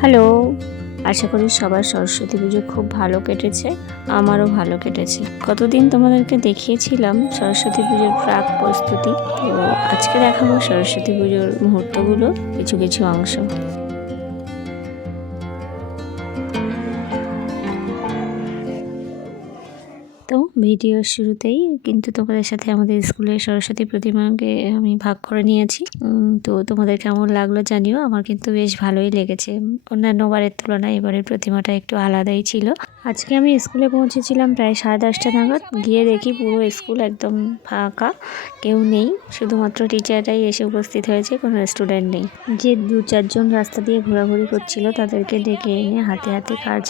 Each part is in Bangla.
হ্যালো, আশা করি সবার সরস্বতী পুজো খুব ভালো কেটেছে। আমারও ভালো কেটেছে। কতদিন তোমাদেরকে দেখিয়েছিলাম সরস্বতী পুজোর প্রাক প্রস্তুতি, তো আজকে দেখাবো সরস্বতী পুজোর মুহূর্তগুলো, কিছু কিছু অংশ। তো ভিডিওর শুরুতেই কিন্তু তোমাদের সাথে আমাদের স্কুলের সরস্বতী প্রতিমাকে আমি ভাগ করে নিয়েছি। তো তোমাদের কেমন লাগলো জানিও। আমার কিন্তু বেশ ভালোই লেগেছে। অন্যান্য বারের তুলনায় এবারের প্রতিমাটা একটু আলাদাই ছিল। আজকে আমি স্কুলে পৌঁছেছিলাম প্রায় 10:30 নাগাদ। গিয়ে দেখি পুরো স্কুল একদম ফাঁকা, কেউ নেই, শুধুমাত্র টিচাররাই এসে উপস্থিত হয়েছে, কোনো স্টুডেন্ট নেই। যে 2-4 জন রাস্তা দিয়ে ঘোরাঘুরি করছিল তাদেরকে ডেকে এনে হাতে হাতে কাজ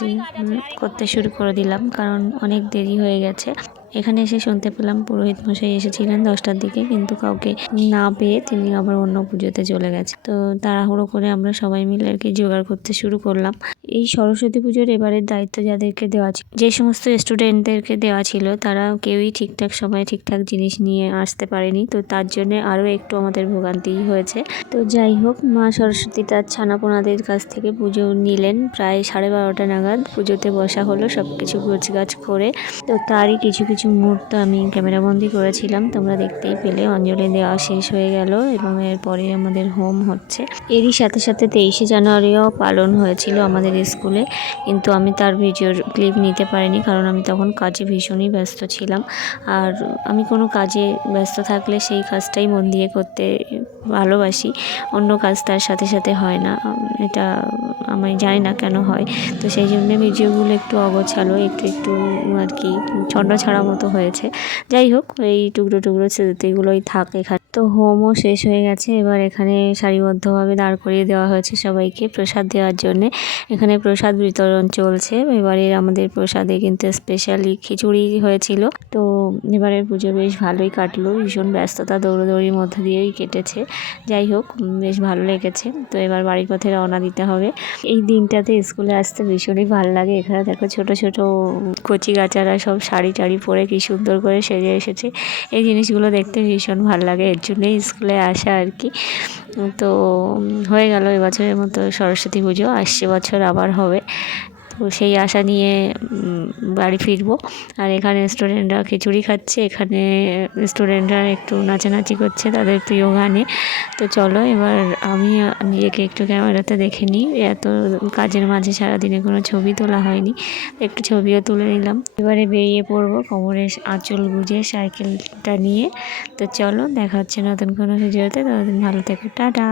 করতে শুরু করে দিলাম, কারণ অনেক দেরি হয়ে গেছে। এখানে এসে শুনতে পেলাম পুরোহিত মশাই এসেছিলেন 10টার দিকে, কিন্তু কাউকে না পেয়ে তিনি আবার অন্য পুজোতে চলে গেছে। তো তাড়াহুড়ো করে আমরা সবাই মিলে আর কি জোগাড় করতে শুরু করলাম। এই সরস্বতী পুজোর এবারের দায়িত্ব যাদেরকে দেওয়া ছিল, যে সমস্ত স্টুডেন্টদেরকে দেওয়া ছিল, তারা কেউই ঠিকঠাক সময়ে ঠিকঠাক জিনিস নিয়ে আসতে পারেনি। তো তার জন্য আরও একটু আমাদের ভোগান্তি হয়েছে। তো যাই হোক, মা সরস্বতী তার ছানাপোনাদের কাছ থেকে পুজো নিলেন। প্রায় 12:30 নাগাদ পুজোতে বসা হলো, সব কিছু গোছগাছ করে। তো তারই কিছু কিছু মুহূর্ত আমি ক্যামেরাবন্দি করেছিলাম, তোমরা দেখতেই পেলে। অঞ্জলি দেওয়া শেষ হয়ে গেল এবং এরপরে আমাদের হোম হচ্ছে। এরই সাথে সাথে 23শে জানুয়ারিও পালন হয়েছিল আমাদের স্কুলে, কিন্তু আমি তার ভিডিওর ক্লিপ নিতে পারিনি, কারণ আমি তখন কাজে ভীষণই ব্যস্ত ছিলাম। আর আমি কোনো কাজে ব্যস্ত থাকলে সেই কাজটাই মন দিয়ে করতে ভালোবাসি, অন্য কাজ তার সাথে সাথে হয় না। এটা আমি জানি না কেন হয়। তো সেই জন্য ভিডিওগুলো একটু অগোছালো, একটু একটু আর কি ছন্ন ছাড়া মতো হয়েছে। যাই হোক, এই টুকরো টুকরো স্মৃতিগুলোই থাক এখানে। তো হোমও শেষ হয়ে গেছে। এবার এখানে সারিবদ্ধভাবে দাঁড় করিয়ে দেওয়া হয়েছে সবাইকে প্রসাদ দেওয়ার জন্যে। এখানে প্রসাদ বিতরণ চলছে। এবারে আমাদের প্রসাদে কিন্তু স্পেশালি খিচুড়ি হয়েছিল। তো এবারের পুজো বেশ ভালোই কাটলো, ভীষণ ব্যস্ততা দৌড়োদৌড়ির মধ্যে দিয়েই কেটেছে। যাই হোক, বেশ ভালো লেগেছে। তো এবার বাড়ির পথে রওনা দিতে হবে। এই দিনটাতে স্কুলে আসতে ভীষণই ভালো লাগে। এখানে দেখো ছোট ছোট কচি গাচারা সব শাড়ি টাড়ি পরে কি সুন্দর করে সেজে এসেছে। এই জিনিসগুলো দেখতে ভীষণ ভালো লাগে, এর জন্যই স্কুলে আসা আর কি। তো হয়ে গেল এবছরের মতো সরস্বতী পুজো, আসছে বছর আবার হবে। তো সেই আশা নিয়ে বাড়ি ফিরবো। আর এখানে স্টুডেন্টরা খিচুড়ি খাচ্ছে, এখানে স্টুডেন্টরা একটু নাচানাচি করছে তাদের প্রিয় গানে। তো চলো এবার আমি নিজেকে একটু ক্যামেরাতে দেখে নিই। এত কাজের মাঝে সারাদিনে কোনো ছবি তোলা হয়নি, একটু ছবিও তুলে নিলাম। এবারে বেরিয়ে পড়বো কোমরে আঁচল গুজে সাইকেলটা নিয়ে। তো চলো, দেখা হচ্ছে নতুন কোনো ভিডিওতে। ততদিন ভালো থেকো, টাটা।